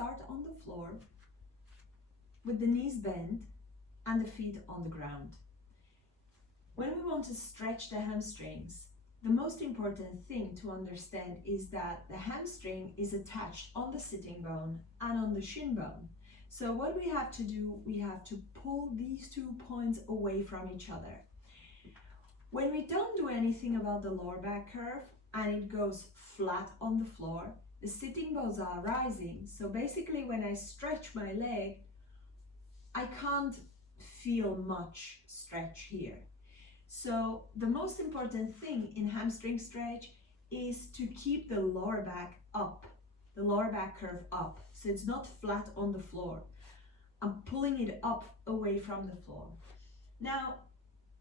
start on the floor with the knees bent and the feet on the ground. When we want to stretch the hamstrings, the most important thing to understand is that the hamstring is attached on the sitting bone and on the shin bone. So what we have to do, we have to pull these 2 points away from each other. When we don't do anything about the lower back curve and it goes flat on the floor, the sitting bones are rising. So basically when I stretch my leg, I can't feel much stretch here. So the most important thing in hamstring stretch is to keep the lower back up, the lower back curve up, so it's not flat on the floor. I'm pulling it up away from the floor. Now,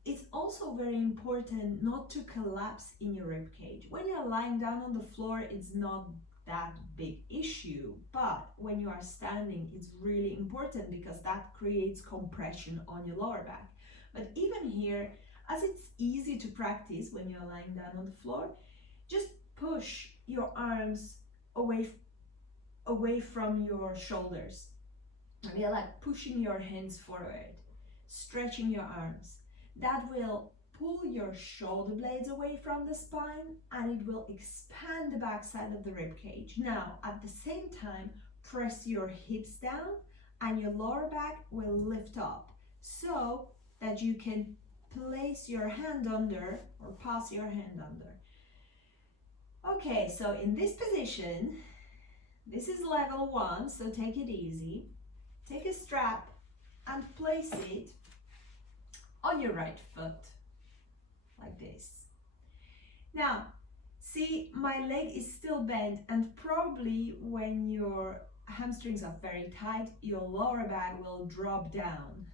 it's also very important not to collapse in your rib cage. When you're lying down on the floor, it's not that big issue, but when you are standing, it's really important because that creates compression on your lower back. But even here, as it's easy to practice when you're lying down on the floor, just push your arms away from your shoulders. And you're like pushing your hands forward, stretching your arms. That will pull your shoulder blades away from the spine and it will expand the backside of the rib cage. Now, at the same time, press your hips down and your lower back will lift up so that you can place your hand under or pass your hand under. Okay, so in this position, this is level 1, so take it easy. Take a strap and place it on your right foot, like this. Now, see, my leg is still bent, and probably when your hamstrings are very tight, your lower back will drop down.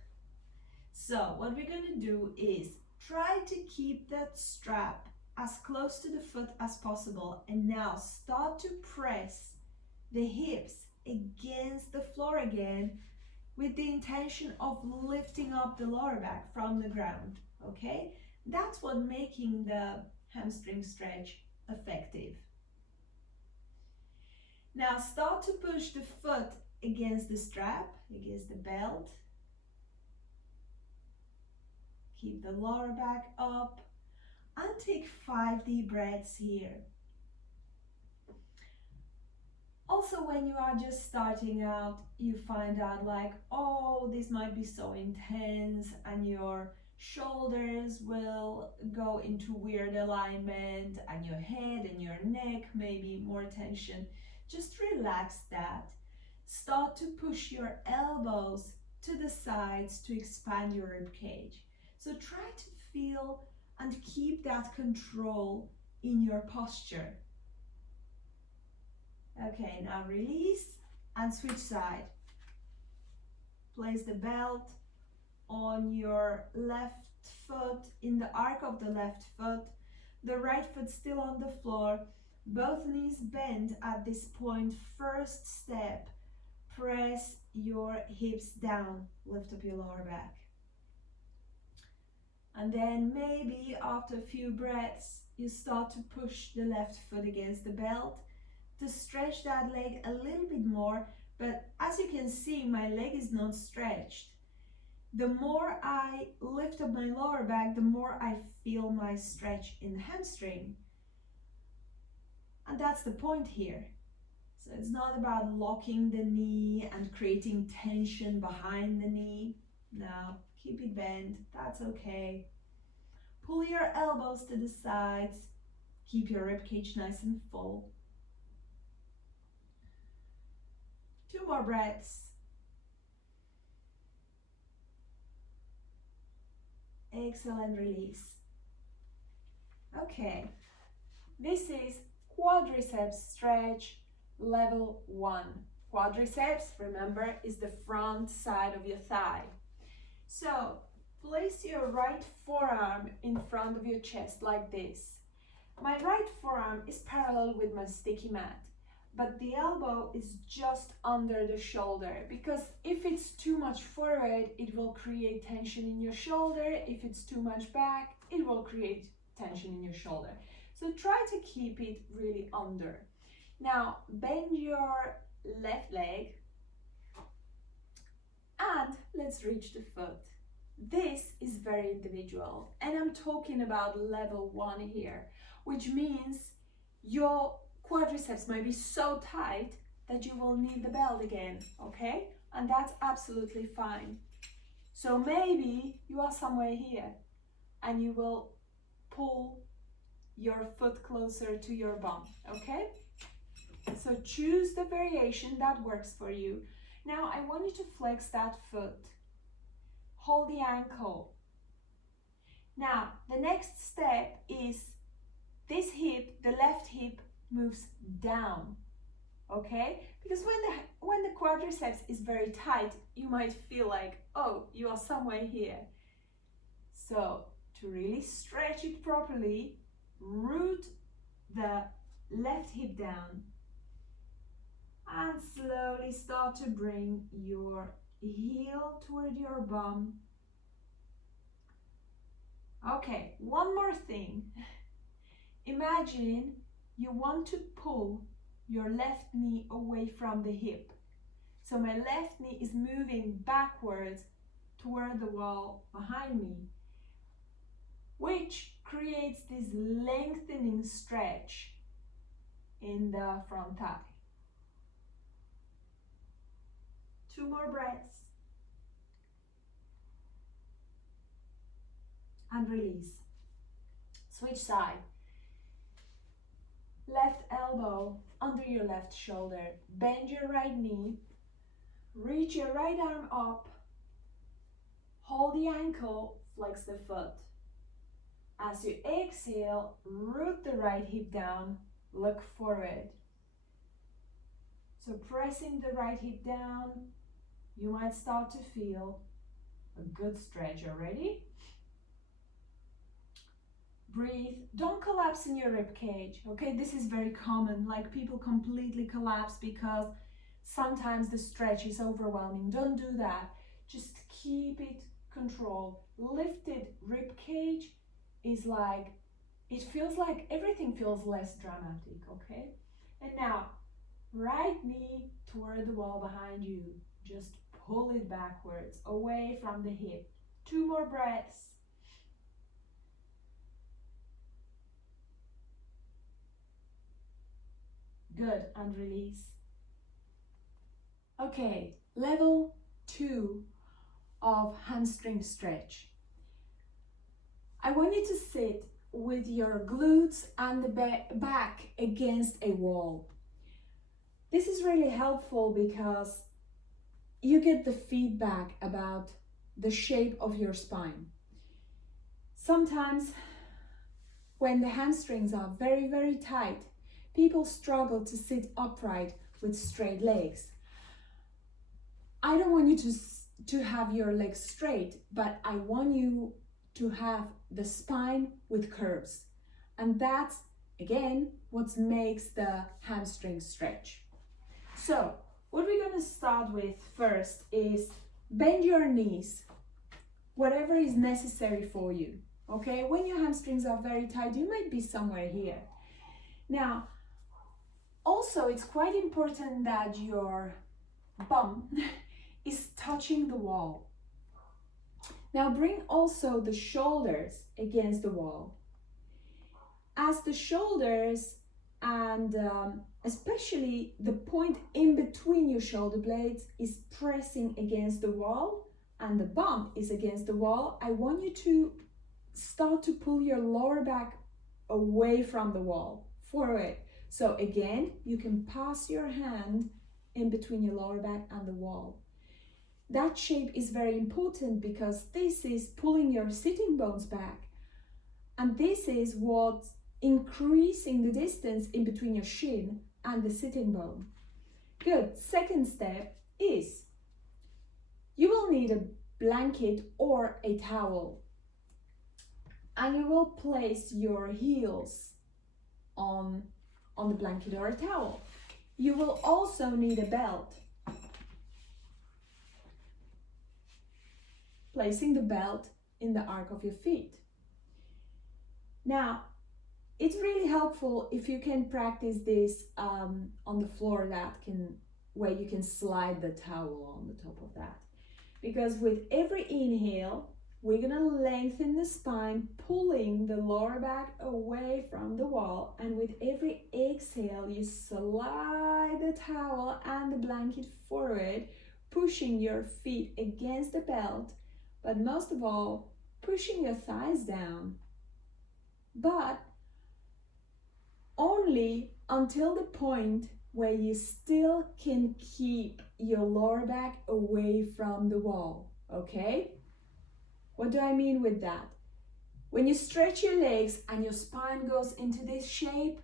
So what we're going to do is try to keep that strap as close to the foot as possible, and now start to press the hips against the floor again with the intention of lifting up the lower back from the ground, okay? That's what making the hamstring stretch effective. Now start to push the foot against the strap, against the belt. Keep the lower back up and take 5 deep breaths here. Also, when you are just starting out, you find out like, oh, this might be so intense, and your shoulders will go into weird alignment, and your head and your neck maybe more tension. Just relax that. Start to push your elbows to the sides to expand your rib cage. So try to feel and keep that control in your posture. Okay, now release and switch side. Place the belt on your left foot, in the arc of the left foot. The right foot still on the floor. Both knees bent at this point. First step, press your hips down. Lift up your lower back. And then maybe after a few breaths, you start to push the left foot against the belt to stretch that leg a little bit more. But as you can see, my leg is not stretched. The more I lift up my lower back, the more I feel my stretch in the hamstring. And that's the point here. So it's not about locking the knee and creating tension behind the knee. No, keep it bent, that's okay. Pull your elbows to the sides. Keep your ribcage nice and full. 2 more breaths. Exhale and release. Okay, this is quadriceps stretch level 1. Quadriceps, remember, is the front side of your thigh. So place your right forearm in front of your chest like this. My right forearm is parallel with my sticky mat, but the elbow is just under the shoulder, because if it's too much forward, it will create tension in your shoulder. If it's too much back, it will create tension in your shoulder. So try to keep it really under. Now bend your left leg, and let's reach the foot. This is very individual, and I'm talking about level 1 here, which means your quadriceps might be so tight that you will need the belt again, okay? And that's absolutely fine. So maybe you are somewhere here and you will pull your foot closer to your bum, okay? So choose the variation that works for you. Now I want you to flex that foot. Hold the ankle. Now the next step is this hip, the left hip, moves down, okay? Because when the quadriceps is very tight, you might feel like, oh, you are somewhere here. So to really stretch it properly, root the left hip down and slowly start to bring your heel toward your bum. Okay, one more thing. Imagine you want to pull your left knee away from the hip. So my left knee is moving backwards toward the wall behind me, which creates this lengthening stretch in the front thigh. 2 more breaths. And release. Switch side. Left elbow under your left shoulder. Bend your right knee. Reach your right arm up. Hold the ankle, flex the foot. As you exhale, root the right hip down, look forward. So pressing the right hip down, you might start to feel a good stretch already. Breathe. Don't collapse in your rib cage, okay? This is very common, like people completely collapse because sometimes the stretch is overwhelming. Don't do that. Just keep it controlled. Lifted rib cage is like, it feels like everything feels less dramatic, okay? And now, right knee toward the wall behind you. Just pull it backwards, away from the hip. 2 more breaths. Good, and release. Okay, level 2 of hamstring stretch. I want you to sit with your glutes and the back against a wall. This is really helpful because you get the feedback about the shape of your spine. Sometimes when the hamstrings are very, very tight, people struggle to sit upright with straight legs. I don't want you to have your legs straight, but I want you to have the spine with curves. And that's, again, what makes the hamstring stretch. So, what we're going to start with first is bend your knees, whatever is necessary for you. Okay, when your hamstrings are very tight, you might be somewhere here. Now, also, it's quite important that your bum is touching the wall. Now bring also the shoulders against the wall. As the shoulders and especially the point in between your shoulder blades is pressing against the wall and the bum is against the wall, I want you to start to pull your lower back away from the wall, forward. So again, you can pass your hand in between your lower back and the wall. That shape is very important because this is pulling your sitting bones back. And this is what's increasing the distance in between your shin and the sitting bone. Good. Second step is you will need a blanket or a towel. And you will place your heels on the blanket or a towel. You will also need a belt. Placing the belt in the arc of your feet. Now, it's really helpful if you can practice this on the floor. That can where you can slide the towel on the top of that. Because with every inhale, we're gonna lengthen the spine, pulling the lower back away from the wall. And with every exhale, you slide the towel and the blanket forward, pushing your feet against the belt, but most of all, pushing your thighs down. But only until the point where you still can keep your lower back away from the wall, okay? What do I mean with that? When you stretch your legs and your spine goes into this shape,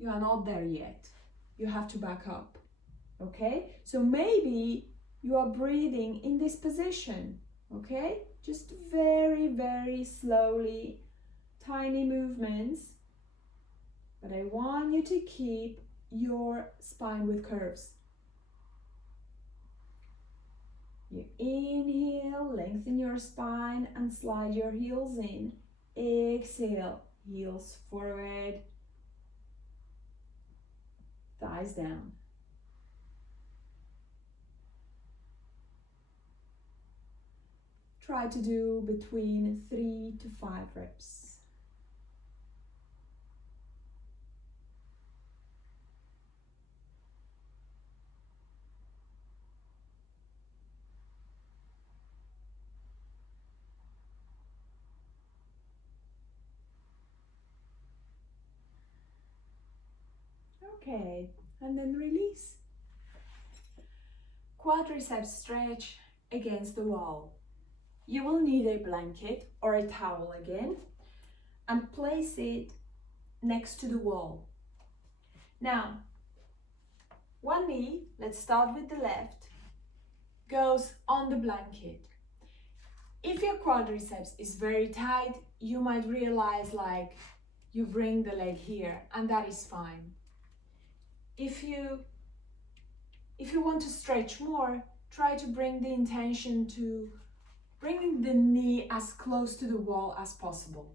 you are not there yet. You have to back up, okay? So maybe you are breathing in this position, okay? Just very, very slowly, tiny movements. But I want you to keep your spine with curves. You inhale, lengthen your spine and slide your heels in. Exhale, heels forward, thighs down. Try to do between 3 to 5 reps. Okay, and then release. Quadriceps stretch against the wall. You will need a blanket or a towel again and place it next to the wall. Now, one knee, let's start with the left, goes on the blanket. If your quadriceps is very tight, you might realize like you bring the leg here, and that is fine. If you want to stretch more, try to bring the intention to bringing the knee as close to the wall as possible.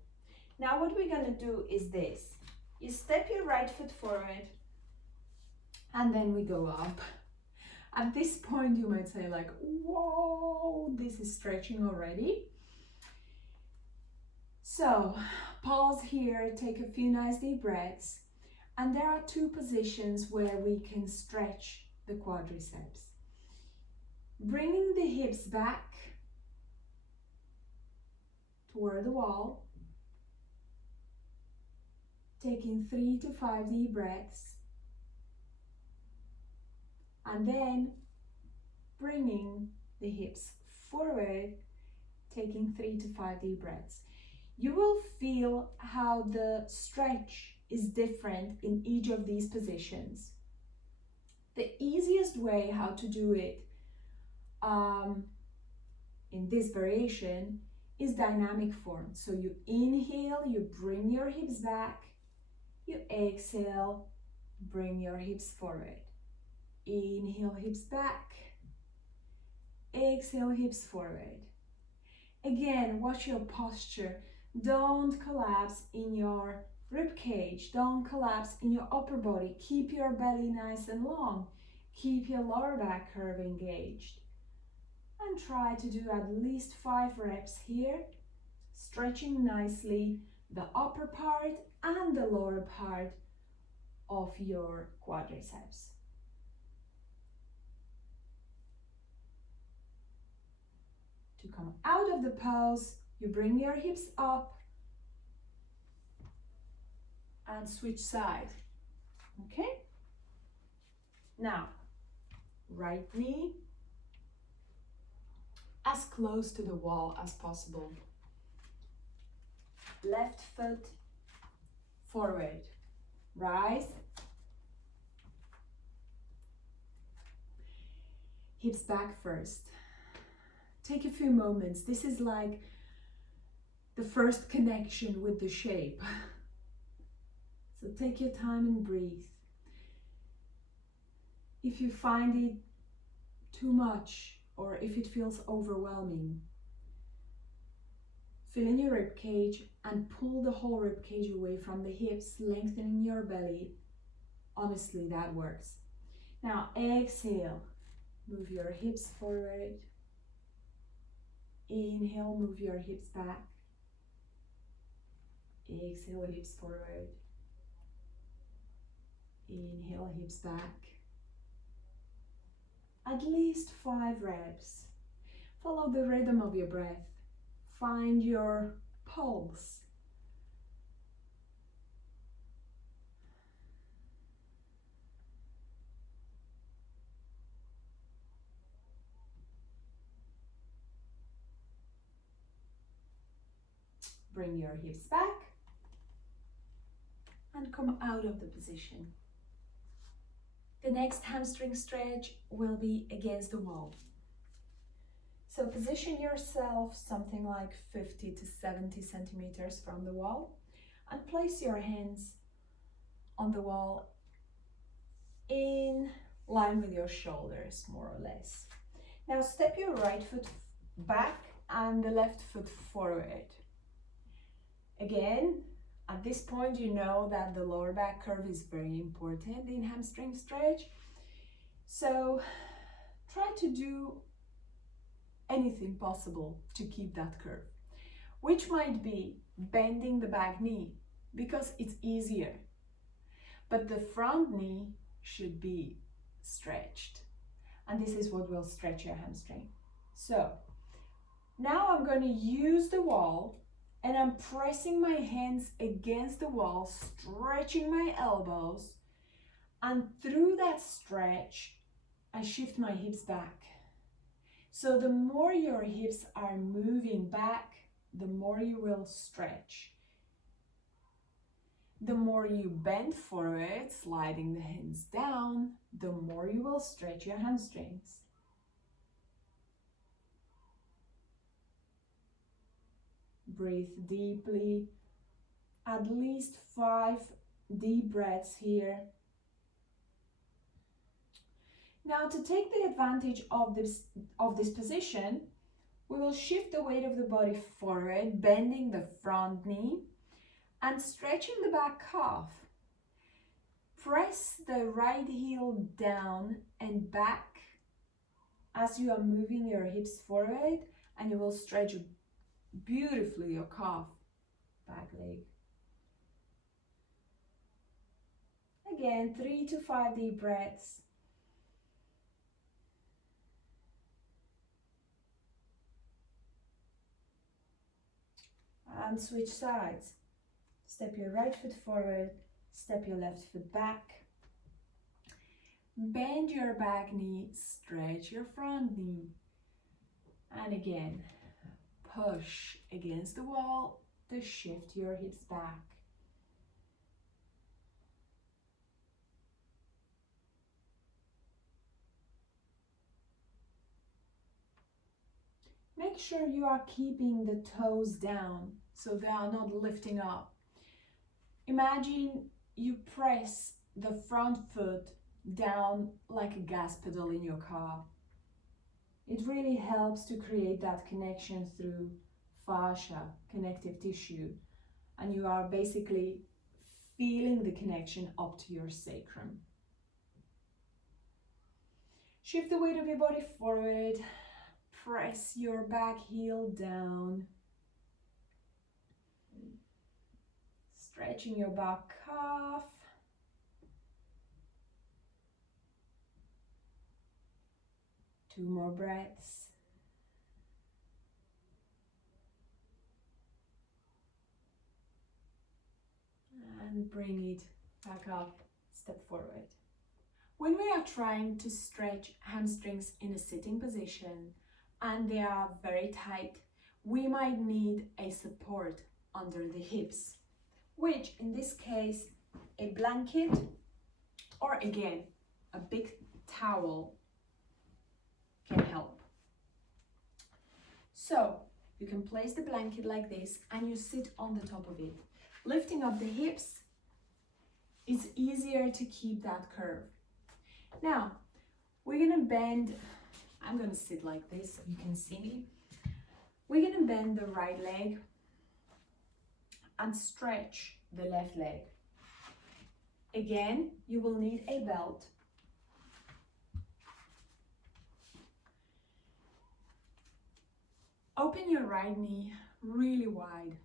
Now what we're gonna do is this. You step your right foot forward and then we go up. At this point you might say like, whoa, this is stretching already. So pause here, take a few nice deep breaths. And there are two positions where we can stretch the quadriceps. Bringing the hips back toward the wall, taking 3 to 5 deep breaths, and then bringing the hips forward, taking 3 to 5 deep breaths. You will feel how the stretch is different in each of these positions. The easiest way how to do it in this variation is dynamic form. So you inhale, you bring your hips back, you exhale, bring your hips forward. Inhale, hips back, exhale, hips forward. Again, watch your posture. Don't collapse in your rib cage, don't collapse in your upper body. Keep your belly nice and long. Keep your lower back curve engaged. And try to do at least 5 reps here, stretching nicely the upper part and the lower part of your quadriceps. To come out of the pose, you bring your hips up and switch side. Okay? Now, right knee as close to the wall as possible. Left foot forward. Rise. Hips back first. Take a few moments. This is like the first connection with the shape. So take your time and breathe. If you find it too much or if it feels overwhelming, fill in your rib cage and pull the whole rib cage away from the hips, lengthening your belly. Honestly, that works. Now exhale, move your hips forward. Inhale, move your hips back. Exhale, hips forward. Inhale, hips back. At least 5 reps. Follow the rhythm of your breath. Find your pulse. Bring your hips back and come out of the position. The next hamstring stretch will be against the wall. So position yourself something like 50 to 70 centimeters from the wall and place your hands on the wall in line with your shoulders, more or less. Now step your right foot back and the left foot forward. Again, at this point you know that the lower back curve is very important in hamstring stretch. So try to do anything possible to keep that curve, which might be bending the back knee because it's easier. But the front knee should be stretched. And this is what will stretch your hamstring. So now I'm going to use the wall and I'm pressing my hands against the wall, stretching my elbows. And through that stretch, I shift my hips back. So the more your hips are moving back, the more you will stretch. The more you bend forward, sliding the hands down, the more you will stretch your hamstrings. Breathe deeply, at least 5 deep breaths here. Now, to take the advantage of this position, we will shift the weight of the body forward, bending the front knee and stretching the back calf. Press the right heel down and back as you are moving your hips forward, and you will stretch beautifully your calf, back leg. Again, 3 to 5 deep breaths. And switch sides. Step your right foot forward, step your left foot back. Bend your back knee, stretch your front knee. And again, push against the wall to shift your hips back. Make sure you are keeping the toes down so they are not lifting up. Imagine you press the front foot down like a gas pedal in your car. It really helps to create that connection through fascia, connective tissue, and you are basically feeling the connection up to your sacrum. Shift the weight of your body forward, press your back heel down, stretching your back calf. Two more breaths. And bring it back up, step forward. When we are trying to stretch hamstrings in a sitting position and they are very tight, we might need a support under the hips, which in this case, a blanket or again, a big towel can help. So you can place the blanket like this and you sit on the top of it. Lifting up the hips is easier to keep that curve. Now, we're gonna bend, I'm gonna sit like this so you can see me. We're gonna bend the right leg and stretch the left leg. Again, you will need a belt Open your right knee really wide.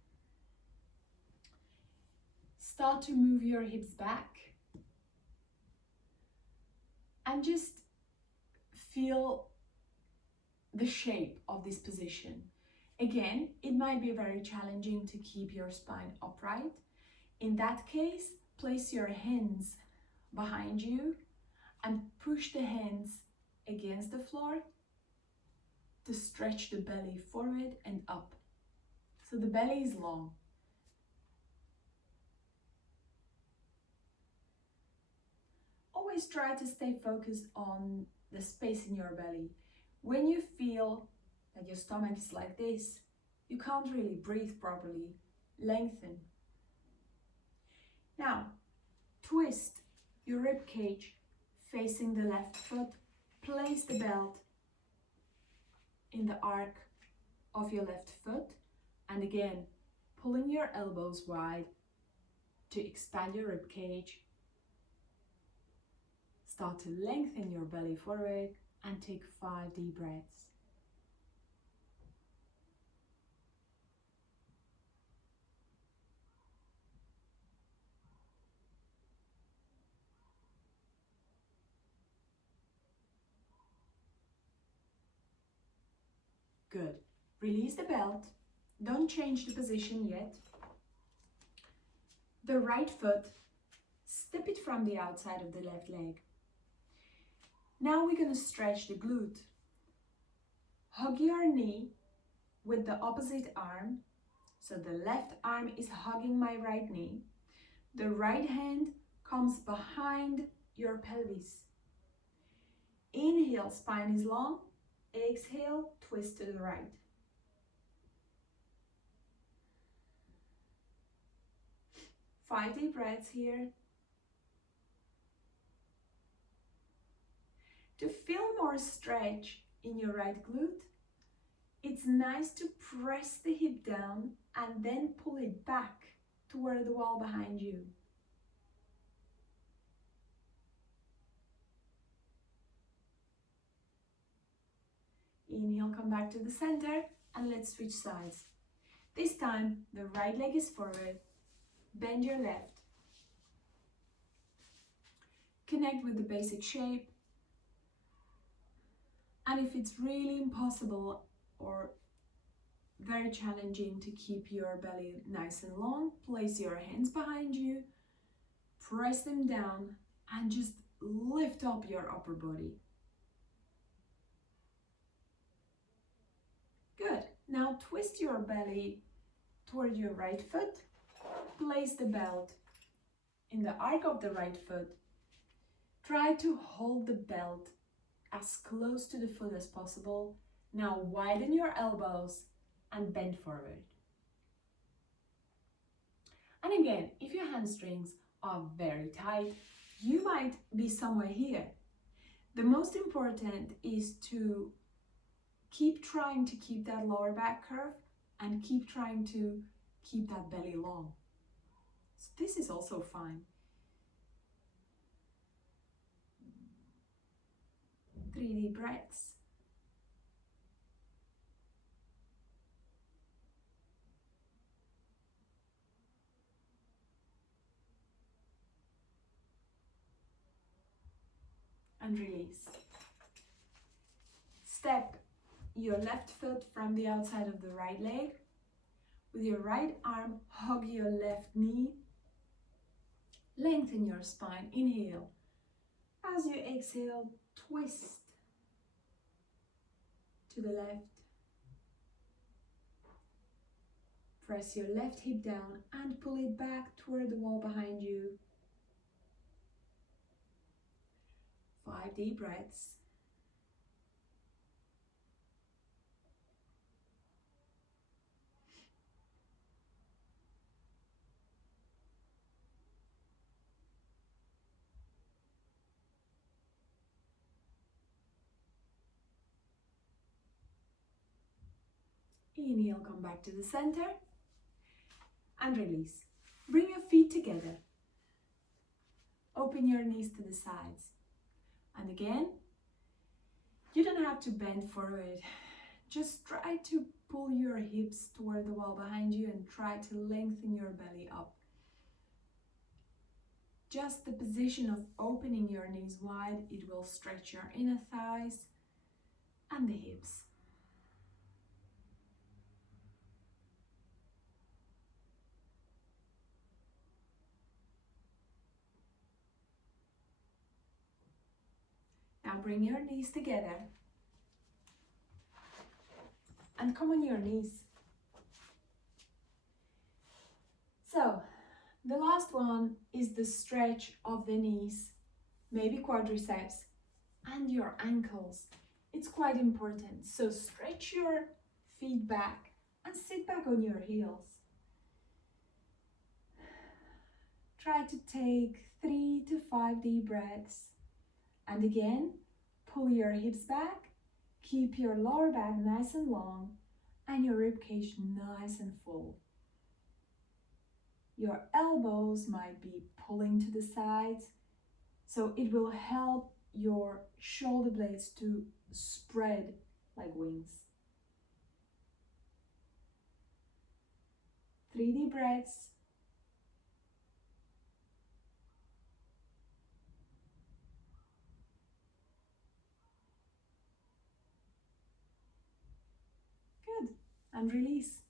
Start to move your hips back. And just feel the shape of this position. Again, it might be very challenging to keep your spine upright. In that case, place your hands behind you and push the hands against the floor to stretch the belly forward and up. So the belly is long. Always try to stay focused on the space in your belly. When you feel that your stomach is like this, you can't really breathe properly. Lengthen. Now, twist your rib cage facing the left foot. Place the belt in the arc of your left foot. And again, pulling your elbows wide to expand your rib cage. Start to lengthen your belly forward and take 5 deep breaths. Good. Release the belt. Don't change the position yet. The right foot, step it from the outside of the left leg. Now we're going to stretch the glute. Hug your knee with the opposite arm. So the left arm is hugging my right knee. The right hand comes behind your pelvis. Inhale, spine is long. Exhale, twist to the right. Five deep breaths here. To feel more stretch in your right glute, it's nice to press the hip down and then pull it back toward the wall behind you. Inhale, come back to the center, and let's switch sides. This time, the right leg is forward. Bend your left. Connect with the basic shape. And if it's really impossible or very challenging to keep your belly nice and long, place your hands behind you, press them down, and just lift up your upper body. Good. Now twist your belly toward your right foot. Place the belt in the arc of the right foot. Try to hold the belt as close to the foot as possible. Now widen your elbows and bend forward. And again, if your hamstrings are very tight, you might be somewhere here. The most important is to keep trying to keep that lower back curve and keep trying to keep that belly long. So this is also fine. 3 deep breaths. And release. Step your left foot from the outside of the right leg. With your right arm, hug your left knee. Lengthen your spine. Inhale. As you exhale, twist to the left. Press your left hip down and pull it back toward the wall behind you. 5 deep breaths. Inhale, come back to the center and release. Bring your feet together. Open your knees to the sides. And again, you don't have to bend forward. just try to pull your hips toward the wall behind you and try to lengthen your belly up. Just the position of opening your knees wide, it will stretch your inner thighs and the hips. Now bring your knees together and come on your knees. So, the last one is the stretch of the knees, maybe quadriceps, and your ankles. It's quite important. So stretch your feet back and sit back on your heels. Try to take 3 to 5 deep breaths. And again, pull your hips back, keep your lower back nice and long, and your ribcage nice and full. Your elbows might be pulling to the sides, so it will help your shoulder blades to spread like wings. 3 deep breaths. Good. And release.